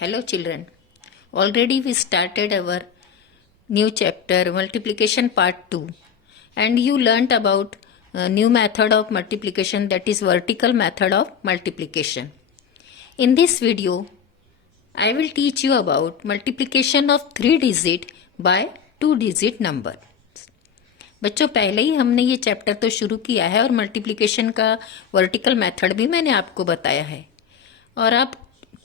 Hello children. Already we started our new chapter multiplication part 2 and you learnt about new method of multiplication, that is vertical method of multiplication. In this video I will teach you about multiplication of 3 digit by 2 digit number. बच्चों पहले ही हमने ये chapter तो शुरू किया है और multiplication का वर्टिकल मेथड भी मैंने आपको बताया है और आप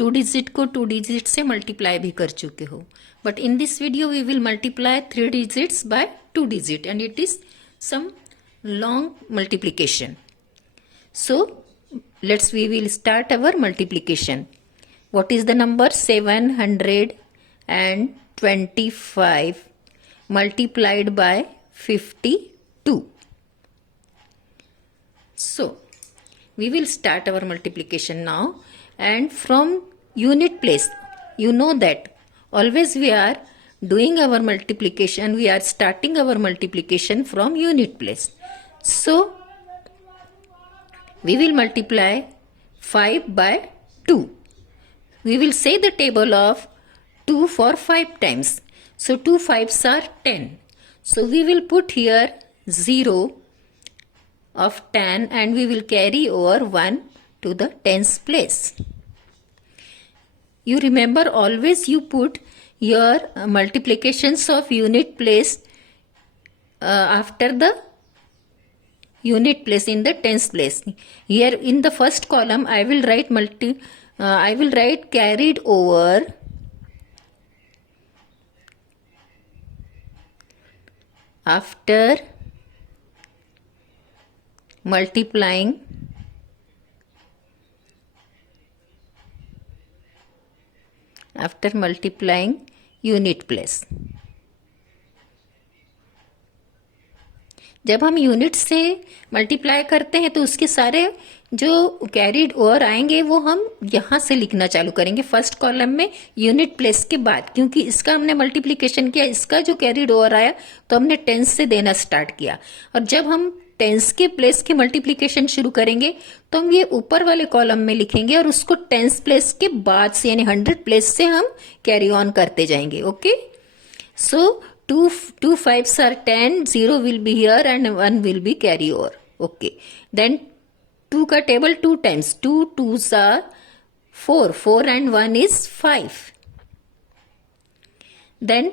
2 डिजिट को 2 डिजिट से मल्टीप्लाई भी कर चुके हो. But in this video we will multiply 3 digits by 2 digit and it is some long multiplication. So let's we will start our multiplication. What is the number 725 multiplied by 52. So we will start our multiplication now, and from unit place you know that always we are doing our multiplication, we are starting our multiplication from unit place. So we will multiply 5 by 2. We will say the table of 2 for 5 times. So 2 5s are 10. So we will put here 0 of 10 and we will carry over 1 to the tens place. You remember always you put your multiplications of unit place after the unit place in the tens place. Here in the first column I will write carried over after multiplying unit place. जब हम unit से multiply करते हैं तो उसके सारे जो carried over आएंगे वो हम यहाँ से लिखना चालू करेंगे फर्स्ट कॉलम में यूनिट प्लेस के बाद, क्योंकि इसका हमने मल्टीप्लिकेशन किया, इसका जो कैरिड ओवर आया तो हमने टेंस से देना स्टार्ट किया. और जब हम टेंस के प्लेस के मल्टीप्लिकेशन शुरू करेंगे तो हम ये ऊपर वाले कॉलम में लिखेंगे और उसको टेंस प्लेस के बाद से यानी 100 प्लेस से हम कैरी ऑन करते जाएंगे. Okay, so 2 5s are 10, 0 will be here and 1 will be carry over. Okay, then 2 का table 2 times, 2 2s are 4, 4 and 1 is 5. Then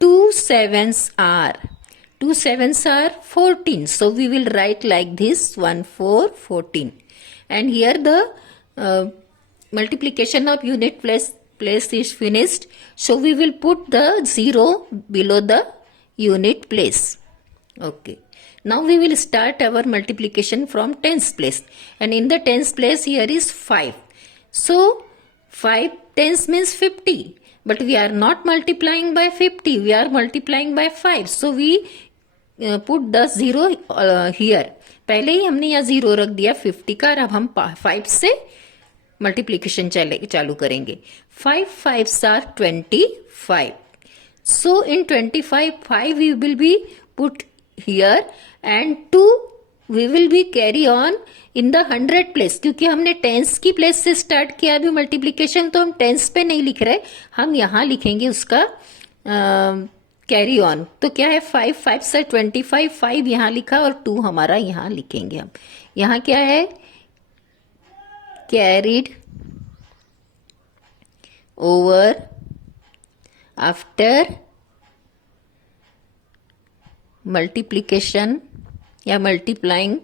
2 7s are 14. So we will write like this 1 4 14. And here the multiplication of unit place is finished. So we will put the 0 below the unit place. Okay. Now we will start our multiplication from tens place, and in the tens place here is 5. So 5 tens means 50, but we are not multiplying by 50, we are multiplying by 5. So we put the 0 here. पहले ही हमने यहाँ 0 रख दिया 50 का, और अब हम 5 से मल्टीप्लिकेशन चालू करेंगे. 5 5s are 25. So in 25 5 we will be put here and 2 we will be carry on in the 100 place. क्योंकि हमने टेंस की प्लेस से स्टार्ट किया अभी मल्टीप्लिकेशन, तो हम टेंस पे नहीं लिख रहे, हम यहाँ लिखेंगे उसका कैरी ऑन. तो क्या है 5 5 से 25, 5 यहाँ लिखा और 2 हमारा यहाँ लिखेंगे हम. यहाँ क्या है carried over after multiplication या multiplying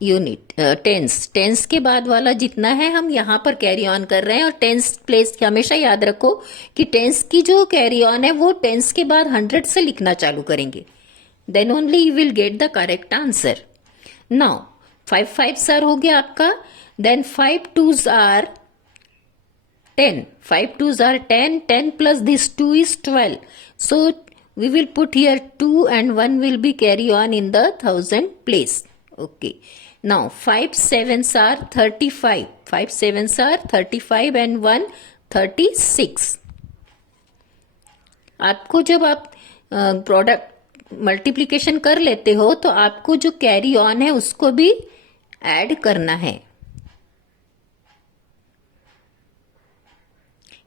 यूनिट टेंस के बाद वाला जितना है हम यहाँ पर कैरी ऑन कर रहे हैं. और टेंस प्लेस हमेशा याद रखो कि टेंस की जो कैरी ऑन है वो टेंस के बाद 100 से लिखना चालू करेंगे, then only you will get the correct answer. Now 5 5s are हो गया आपका, then 5 2s are 10. 5 2s are 10, 10 plus this 2 is 12. So we will put here 2 and 1 will be carry on in the 1000 place. Okay. Now 5 7s are 35. 5 7s are 35 and 1 36. आपको जब आप product multiplication कर लेते हो तो आपको जो कैरी ऑन है उसको भी ऐड करना है.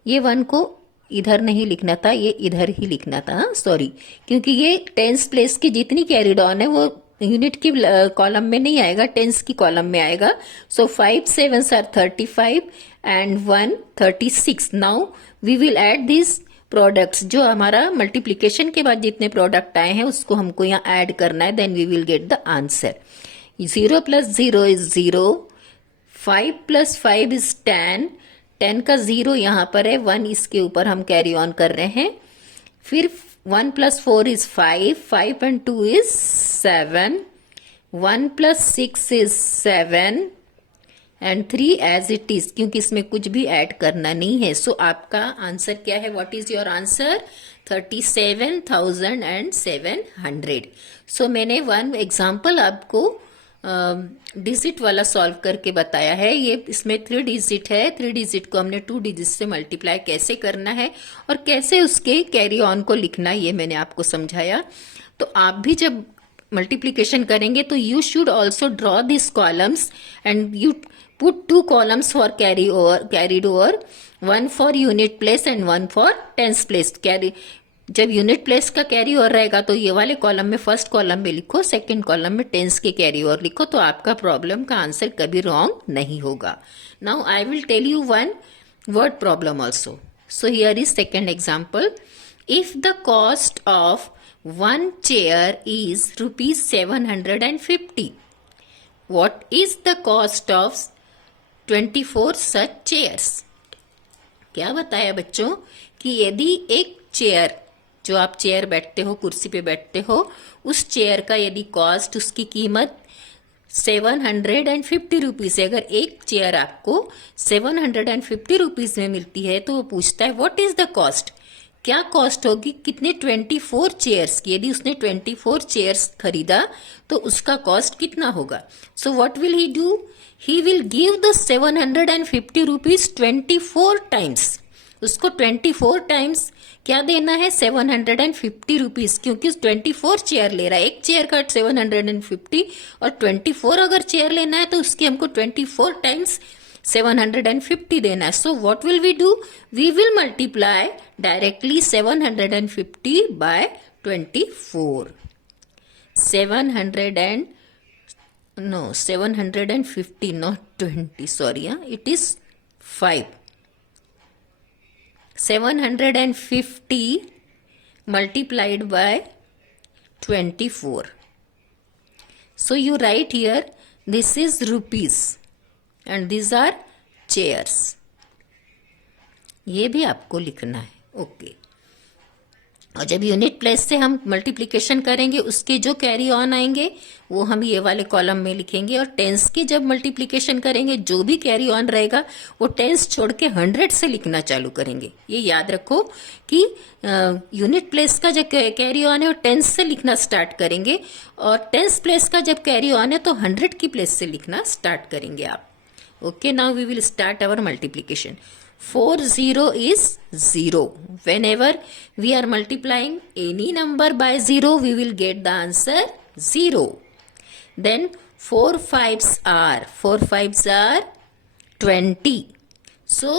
ये 1 को इधर नहीं लिखना था, ये इधर ही लिखना था, सॉरी, क्योंकि ये टेंस प्लेस की जितनी कैरीड ऑन है वो यूनिट की कॉलम में नहीं आएगा, टेंस की कॉलम में आएगा. So 5 7s are 35 and 1 36. Now we will add this products. जो हमारा मल्टीप्लीकेशन के बाद जितने प्रोडक्ट आए हैं उसको हमको यहाँ ऐड करना है. Then we will get the answer. 0 + 0 is 0. 5 + 5 is 10. 10 का 0 यहाँ पर है, 1 इसके ऊपर हम कैरी ऑन कर रहे हैं. फिर 1 + 4 is 5. 5 and 2 is 7. 1 + 6 is 7 and 3 as it is, क्योंकि इसमें कुछ भी ऐड करना नहीं है. सो आपका आंसर क्या है? What is your answer? 37,700. सो मैंने 1 एग्जाम्पल आपको डिजिट वाला सॉल्व करके बताया है. ये इसमें 3 डिजिट है. 3 डिजिट को हमने 2 डिजिट से मल्टीप्लाई कैसे करना है और कैसे उसके कैरी ऑन को लिखना है, ये मैंने आपको समझाया. तो आप भी जब मल्टीप्लीकेशन करेंगे तो you should also draw this columns and you put 2 columns for carried over, 1 for unit place and 1 for tens place. Carry जब यूनिट प्लेस का कैरी ओवर रहेगा तो ये वाले कॉलम में फर्स्ट कॉलम में लिखो, सेकंड कॉलम में टेंस के कैरी ओवर लिखो, तो आपका प्रॉब्लम का आंसर कभी रॉन्ग नहीं होगा. Now I will tell you 1 word problem also. So here is second example. If the cost of 1 chair is rupees 750, what is the cost of 24 such chairs? क्या बताया बच्चों कि यदि एक चेयर, जो आप चेयर बैठते हो, कुर्सी पे बैठते हो, उस चेयर का यदि कॉस्ट, उसकी कीमत 750 रुपीज है. अगर एक चेयर आपको 750 रुपीज में मिलती है तो वो पूछता है व्हाट इज द कॉस्ट, क्या कॉस्ट होगी, कितने 24 चेयर्स की. यदि उसने 24 चेयर्स खरीदा तो उसका कॉस्ट कितना होगा. सो what will he do? He will give the 750 rupees 24 times. उसको 24 टाइम्स क्या देना है? 750 रुपीज, क्योंकि 24 चेयर ले रहा है. एक चेयर का 750 और 24 अगर चेयर लेना है तो उसकी हमको 24 टाइम्स 750 देना है. So what will we do? We will multiply directly 750 by 24. 750, not 20, sorry, it is 5. 750 multiplied by 24. So you write here, this is rupees and these are chairs. ये भी आपको लिखना है. ओके. और जब यूनिट प्लेस से हम मल्टीप्लिकेशन करेंगे उसके जो कैरी ऑन आएंगे वो हम ये वाले कॉलम में लिखेंगे. और टेंस की जब मल्टीप्लिकेशन करेंगे जो भी कैरी ऑन रहेगा वो टेंस छोड़ के 100 से लिखना चालू करेंगे. ये याद रखो कि यूनिट प्लेस का जब कैरी ऑन है वो टेंस से लिखना स्टार्ट करेंगे और टेंस प्लेस का जब कैरी ऑन है तो 100 की प्लेस से लिखना स्टार्ट करेंगे आप. Okay. Now we will start our multiplication. 4 0 is 0. Whenever we are multiplying any number by 0, we will get the answer 0. Then 4 5s are 20. So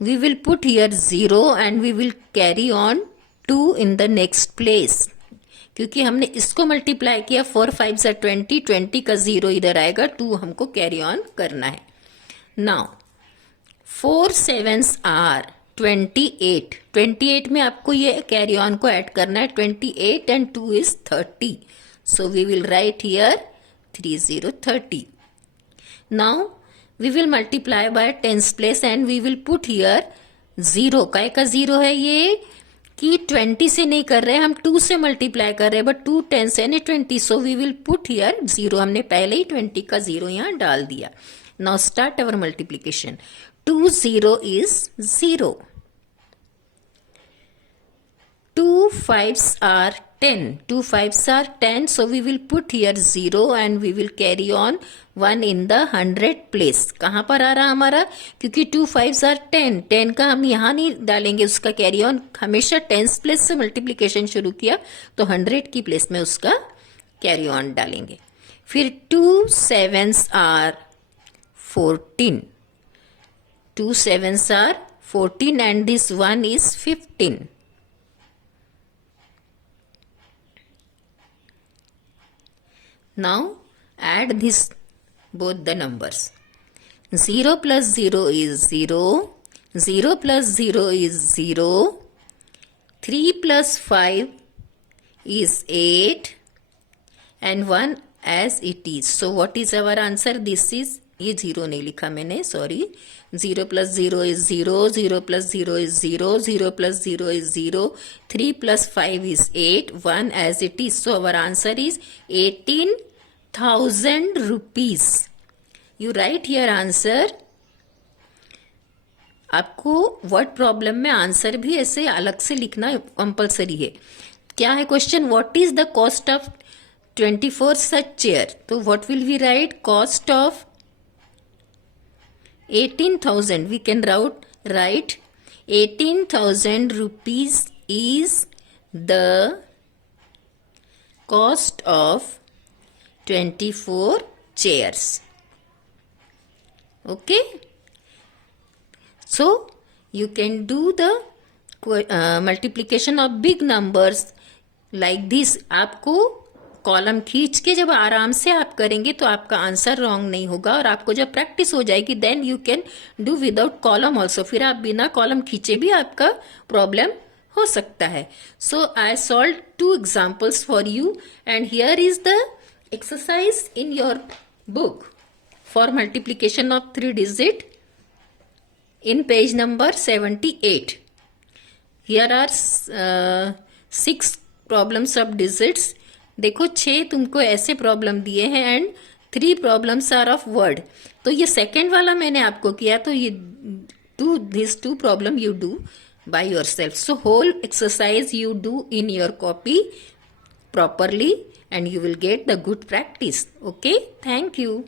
we will put here 0 and we will carry on 2 in the next place. क्योंकि हमने इसको multiply किया, 4 5s are 20, 20 का 0 इधर आएगा, 2 हमको carry on करना है. Now 4 7s are 28. 28 में आपको ये कैरी ऑन को ऐड करना है. 28 and 2 is 30. So we will write here 30 30. Now we will multiply by tens place and we will put here 0. काय का 0 है ये कि 20 से नहीं कर रहे, हम 2 से मल्टीप्लाई कर रहे हैं, बट 2 10 यानी 20. So we will put here 0. हमने पहले ही 20 का 0 यहाँ डाल दिया. Now start our multiplication. 2 0 is 0. 2 5s are 10. 2 5s are 10. So we will put here 0 and we will carry on 1 in the 100 place. कहाँ पर आ रहा हमारा? क्योंकि 2 5s are 10. 10 का हम यहाँ नहीं डालेंगे, उसका कैरी ऑन हमेशा टेंस प्लेस से मल्टीप्लिकेशन शुरू किया तो 100 की प्लेस में उसका कैरी ऑन डालेंगे. फिर 2 7s are 14. 2 7s are 14 and this 1 is 15. Now add this both the numbers. 0 plus 0 is 0. 0 plus 0 is 0. 3 plus 5 is 8. And 1 as it is. So what is our answer? This is, ये 0 नहीं लिखा मैंने, sorry. 0 plus 0 is 0. 0 plus 0 is 0. 0 plus 0 is 0. 3 plus 5 is 8. 1 as it is. So our answer is 18,000 rupees. You write here answer. आपको word problem में answer भी ऐसे अलग से लिखना कंपलसरी है. क्या है question? What is the cost of 24 such chair? तो what will we write? Cost of 18,000. We can write 18,000 rupees is the cost of 24 chairs. Okay. So you can do the multiplication of big numbers like this. आपको column खींच के जब आराम से आप करेंगे तो आपका आंसर रॉन्ग नहीं होगा, और आपको जब प्रैक्टिस हो जाएगी then you can do without column also. फिर आप बिना कॉलम खींचे भी आपका प्रॉब्लम हो सकता है. So I solve 2 examples for you and here is the exercise in your book for multiplication of 3 digit in page number 78. Here are 6 problems of digits. देखो 6 तुमको ऐसे प्रॉब्लम दिए हैं and 3 problems are of word. तो ये second वाला मैंने आपको किया, तो ये this 2 problem you do by yourself. So whole exercise you do in your copy properly and you will get the good practice. Okay, thank you.